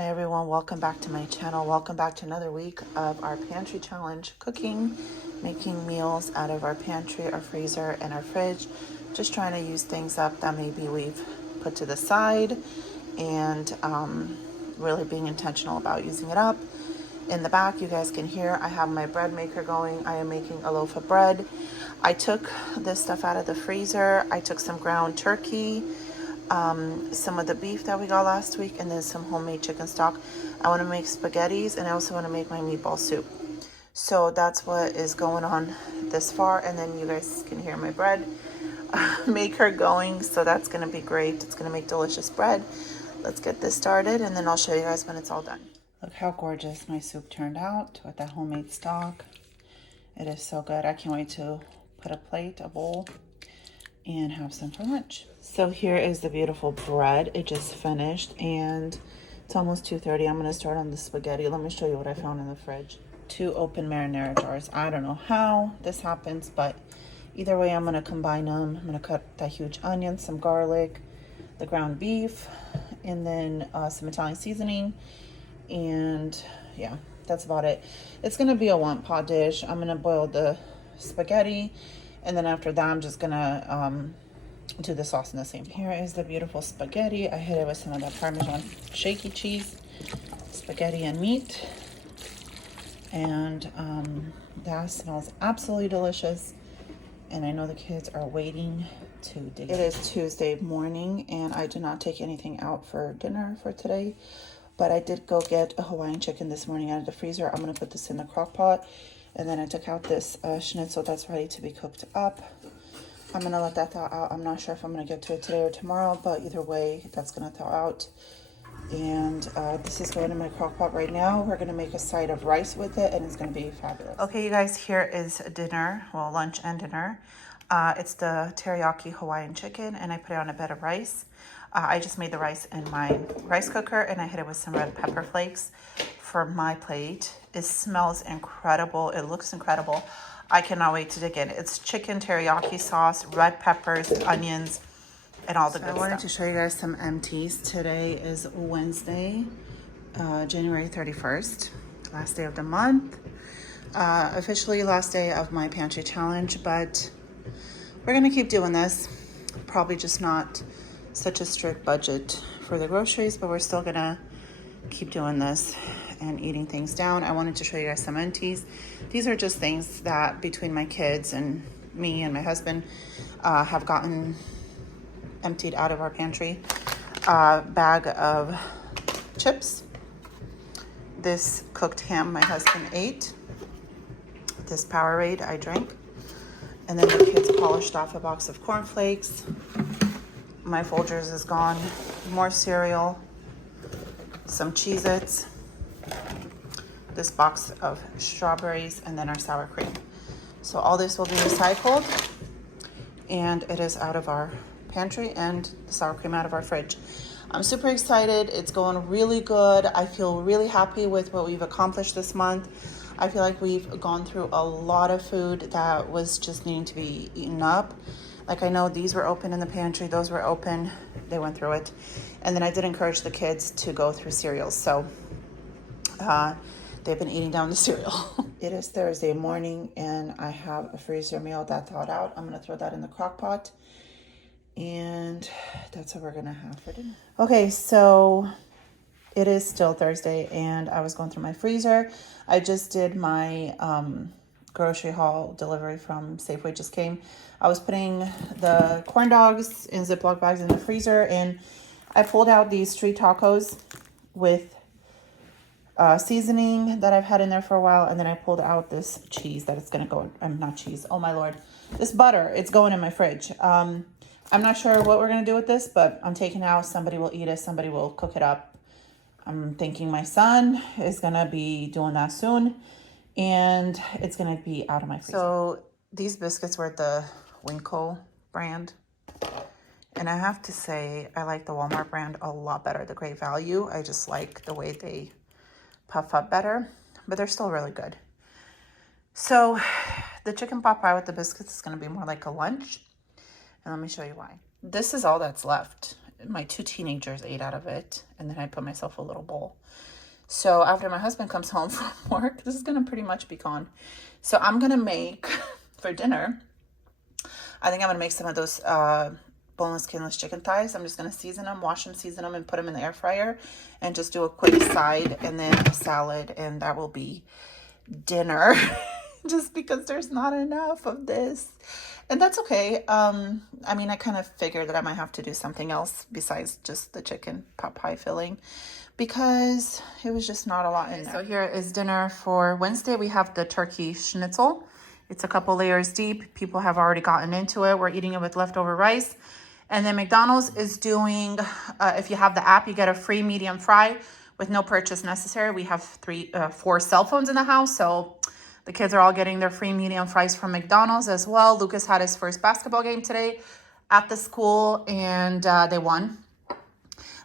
Hi everyone, welcome back to my channel. Welcome back to another week of our pantry challenge, cooking, making meals out of our pantry, our freezer, and our fridge. Just trying to use things up that maybe we've put to the side and really being intentional about using it up. In the back, you guys can hear I have my bread maker going. I am making a loaf of bread. I took this stuff out of the freezer. I took some ground turkey, some of the beef that we got last week, and then some homemade chicken stock. I want to make spaghettis, and I also want to make my meatball soup. So that's what is going on this far, and then you guys can hear my bread maker going, so that's going to be great. It's going to make delicious bread. Let's get this started, and then I'll show you guys when it's all done. Look how gorgeous my soup turned out with that homemade stock. It is so good. I can't wait to put a bowl, and have some for lunch. So here is the beautiful bread. It just finished and it's almost 2:30. I'm gonna start on the spaghetti. Let me show you what I found in the fridge. 2 open marinara jars. I don't know how this happens, but either way, I'm gonna combine them. I'm gonna cut that huge onion, some garlic, the ground beef, and then some Italian seasoning. And yeah, that's about it. It's gonna be a one pot dish. I'm gonna boil the spaghetti, and then after that, I'm just gonna do the sauce in the same. Here is the beautiful spaghetti. I hit it with some of that Parmesan shaky cheese, spaghetti and meat. And that smells absolutely delicious. And I know the kids are waiting to dig. It is Tuesday morning, and I did not take anything out for dinner for today. But I did go get a Hawaiian chicken this morning out of the freezer. I'm gonna put this in the crock pot. And then I took out this schnitzel that's ready to be cooked up. I'm gonna let that thaw out. I'm not sure if I'm gonna get to it today or tomorrow, but either way, that's gonna thaw out. And this is going in my crock pot right now. We're gonna make a side of rice with it, and it's gonna be fabulous. Okay, you guys, here is dinner, well, lunch and dinner. It's the teriyaki Hawaiian chicken, and I put it on a bed of rice. I just made the rice in my rice cooker, and I hit it with some red pepper flakes for my plate. It smells incredible. It looks incredible. I cannot wait to dig in. It's chicken teriyaki sauce, red peppers, onions, and all the good stuff. I wanted to show you guys some empties. Today is Wednesday, January 31st, last day of the month. Officially last day of my pantry challenge, but we're gonna keep doing this. Probably just not such a strict budget for the groceries, but we're still gonna keep doing this and eating things down. I wanted to show you guys some empties. These are just things that between my kids and me and my husband have gotten emptied out of our pantry. Bag of chips. This cooked ham my husband ate. This Powerade I drank. And then the kids polished off a box of cornflakes. My Folgers is gone. More cereal. Some Cheez-Its. This box of strawberries, and then our sour cream. So all this will be recycled, and it is out of our pantry, and the sour cream out of our fridge. I'm super excited. It's going really good. I feel really happy with what we've accomplished this month. I feel like we've gone through a lot of food that was just needing to be eaten up. Like, I know these were open in the pantry, those were open, they went through it. And then I did encourage the kids to go through cereals. So they've been eating down the cereal. It is Thursday morning, and I have a freezer meal that thawed out. I'm gonna throw that in the crock pot, and that's what we're gonna have for dinner. Okay, so it is still Thursday, and I was going through my freezer. I just did my grocery haul delivery from Safeway just came. I was putting the corn dogs in Ziploc bags in the freezer, and I pulled out these street tacos with seasoning that I've had in there for a while, and then I pulled out this cheese that it's gonna go in, not cheese, oh my lord, this butter, it's going in my fridge. I'm not sure what we're gonna do with this, but I'm taking it out. Somebody will eat it, somebody will cook it up. I'm thinking my son is gonna be doing that soon, and it's gonna be out of my freezer. So these biscuits were the Winkle brand, and I have to say I like the Walmart brand a lot better, the Great Value. I just like the way they puff up better, but they're still really good. So the chicken pot pie with the biscuits is going to be more like a lunch, and let me show you why. This is all that's left. my 2 teenagers ate out of it, and then I put myself a little bowl. So after my husband comes home from work, this is gonna pretty much be gone. So I'm gonna make for dinner, I think I'm gonna make some of those boneless, skinless chicken thighs. I'm just gonna season them, wash them, season them, and put them in the air fryer, and just do a quick side and then a salad, and that will be dinner. Just because there's not enough of this, and that's okay. I mean, I kind of figured that I might have to do something else besides just the chicken pot pie filling, because it was just not a lot in there. So here is dinner for Wednesday. We have the turkey schnitzel. It's a couple layers deep. People have already gotten into it. We're eating it with leftover rice. And then McDonald's is doing, if you have the app, you get a free medium fry with no purchase necessary. We have 4 cell phones in the house, so the kids are all getting their free medium fries from McDonald's as well. Lucas had his first basketball game today at the school, and they won.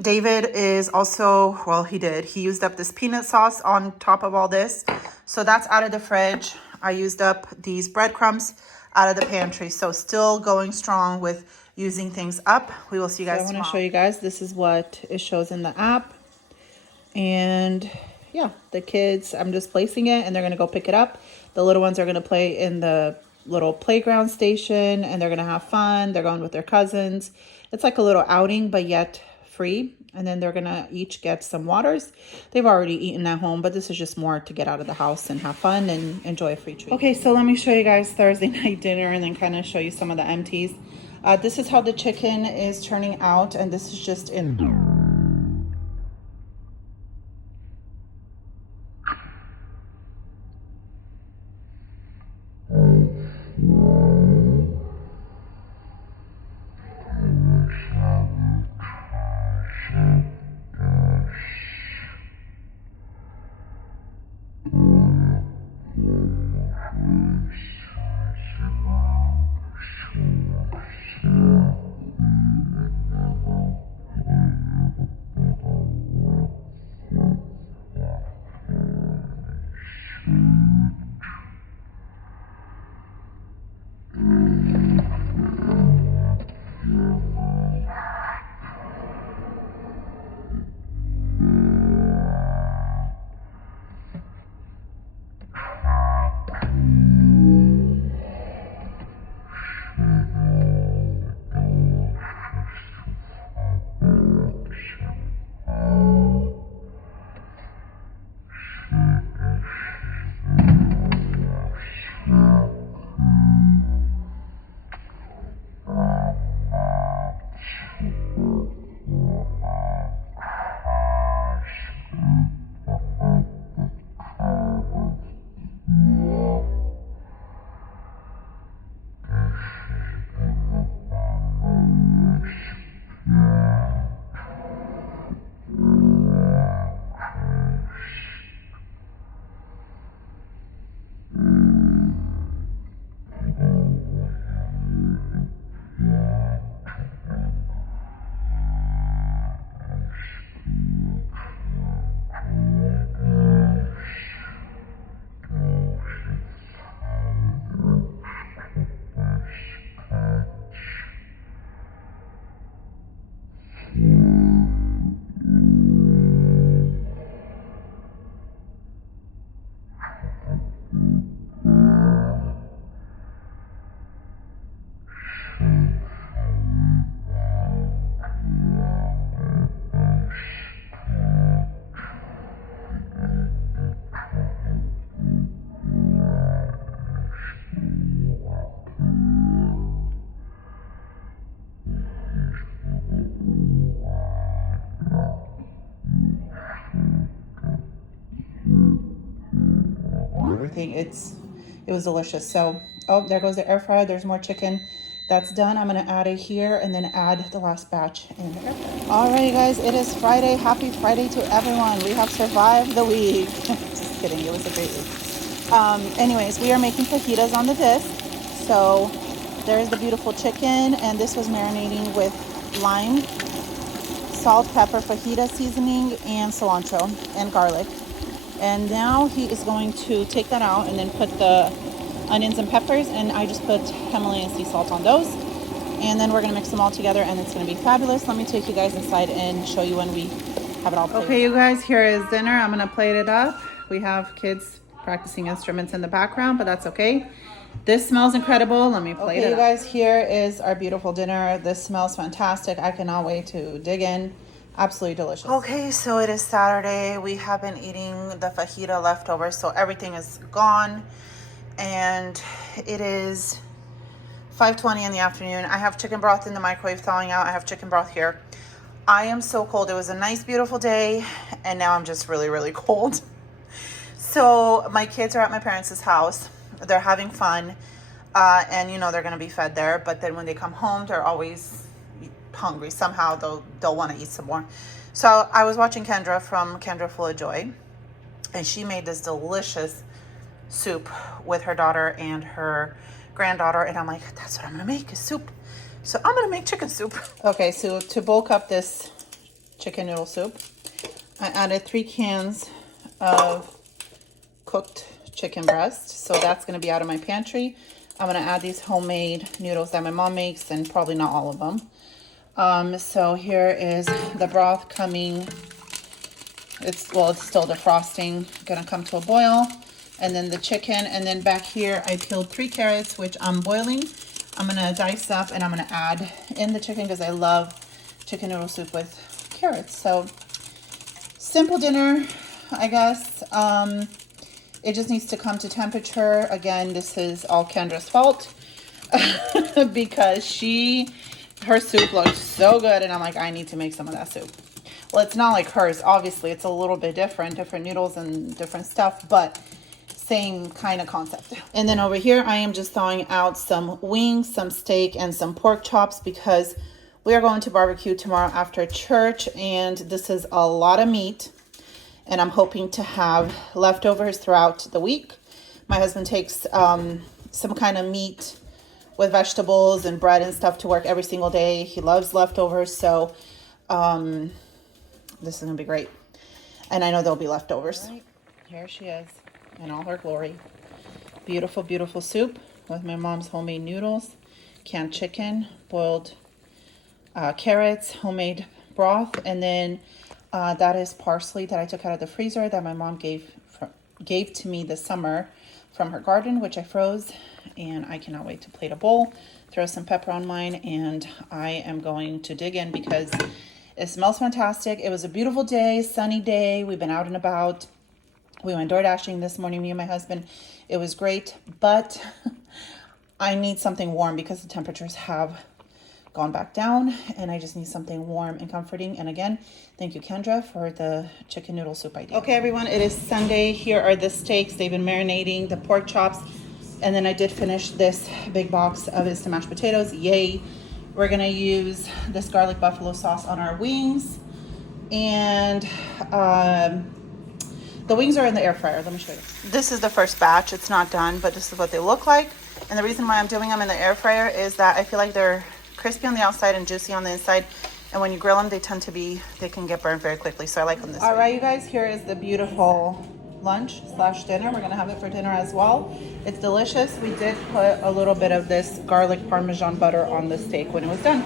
David is also, well, he used up this peanut sauce on top of all this. So that's out of the fridge. I used up these breadcrumbs out of the pantry. So still going strong with using things up. We will see you guys tomorrow. I want to show you guys, this is what it shows in the app. And yeah, the kids, I'm just placing it and they're going to go pick it up. The little ones are going to play in the little playground station and they're going to have fun. They're going with their cousins. It's like a little outing, but yet free. And then they're going to each get some waters. They've already eaten at home, but this is just more to get out of the house and have fun and enjoy a free treat. Okay, so let me show you guys Thursday night dinner and then kind of show you some of the empties. This is how the chicken is turning out, and this is just in... everything. It was delicious. So, oh, there goes the air fryer. There's more chicken. That's done. I'm going to add it here and then add the last batch in the air fryer. Alrighty, guys, it is Friday. Happy Friday to everyone. We have survived the week. Just kidding. It was a great week. Anyways, we are making fajitas on the disc. So there's the beautiful chicken, and this was marinating with lime, salt, pepper, fajita seasoning, and cilantro and garlic. And now he is going to take that out and then put the onions and peppers, and I just put Himalayan sea salt on those. And then we're gonna mix them all together and it's gonna be fabulous. Let me take you guys inside and show you when we have it all plated. Okay, you guys, here is dinner. I'm gonna plate it up. We have kids practicing instruments in the background, but that's okay. This smells incredible. Let me plate it up. Okay, you guys, here is our beautiful dinner. This smells fantastic. I cannot wait to dig in. Absolutely delicious. Okay, so it is Saturday. We have been eating the fajita leftovers, so everything is gone. And it is 5:20 in the afternoon. I have chicken broth in the microwave thawing out. I have chicken broth here. I am so cold. It was a nice, beautiful day, and now I'm just really, really cold. So my kids are at my parents' house. They're having fun, and you know they're gonna be fed there. But then when they come home, they're always hungry. Somehow they'll want to eat some more. So I was watching Kendra from Kendra Full of Joy, and she made this delicious soup with her daughter and her granddaughter, and I'm like, that's what I'm gonna make, is soup. So I'm gonna make chicken soup. Okay, so to bulk up this chicken noodle soup, I added 3 cans of cooked chicken breast. So that's gonna be out of my pantry. I'm gonna add these homemade noodles that my mom makes, and probably not all of them. So here is the broth coming. It's still defrosting, gonna come to a boil. And then the chicken, and then back here I peeled 3 carrots, which I'm boiling. I'm gonna dice up and I'm gonna add in the chicken because I love chicken noodle soup with carrots. So simple dinner, I guess. It just needs to come to temperature. Again, this is all Kendra's fault because her soup looked so good, and I'm like, I need to make some of that soup. Well, it's not like hers. Obviously, it's a little bit different noodles and different stuff, but same kind of concept. And then over here, I am just thawing out some wings, some steak, and some pork chops because we are going to barbecue tomorrow after church, and this is a lot of meat, and I'm hoping to have leftovers throughout the week. My husband takes some kind of meat with vegetables and bread and stuff to work every single day. He loves leftovers, so this is gonna be great. And I know there'll be leftovers. Right, here she is in all her glory. Beautiful, beautiful soup with my mom's homemade noodles, canned chicken, boiled carrots, homemade broth, and then that is parsley that I took out of the freezer that my mom gave to me this summer from her garden, which I froze, and I cannot wait to plate a bowl, throw some pepper on mine, and I am going to dig in because it smells fantastic. It was a beautiful day, sunny day. We've been out and about. We went door dashing this morning, me and my husband. It was great, but I need something warm because the temperatures have gone back down, and I just need something warm and comforting. And again, thank you, Kendra, for the chicken noodle soup idea. Okay, everyone, it is Sunday. Here are the steaks. They've been marinating, the pork chops, and then I did finish this big box of instant mashed potatoes. Yay. We're gonna use this garlic buffalo sauce on our wings, and the wings are in the air fryer. Let me show you. This is the first batch. It's not done, but this is what they look like. And the reason why I'm doing them in the air fryer is that I feel like they're crispy on the outside and juicy on the inside. And when you grill them, they can get burned very quickly. So I like them this way. All right, you guys, here is the beautiful lunch / dinner. We're gonna have it for dinner as well. It's delicious. We did put a little bit of this garlic Parmesan butter on the steak when it was done.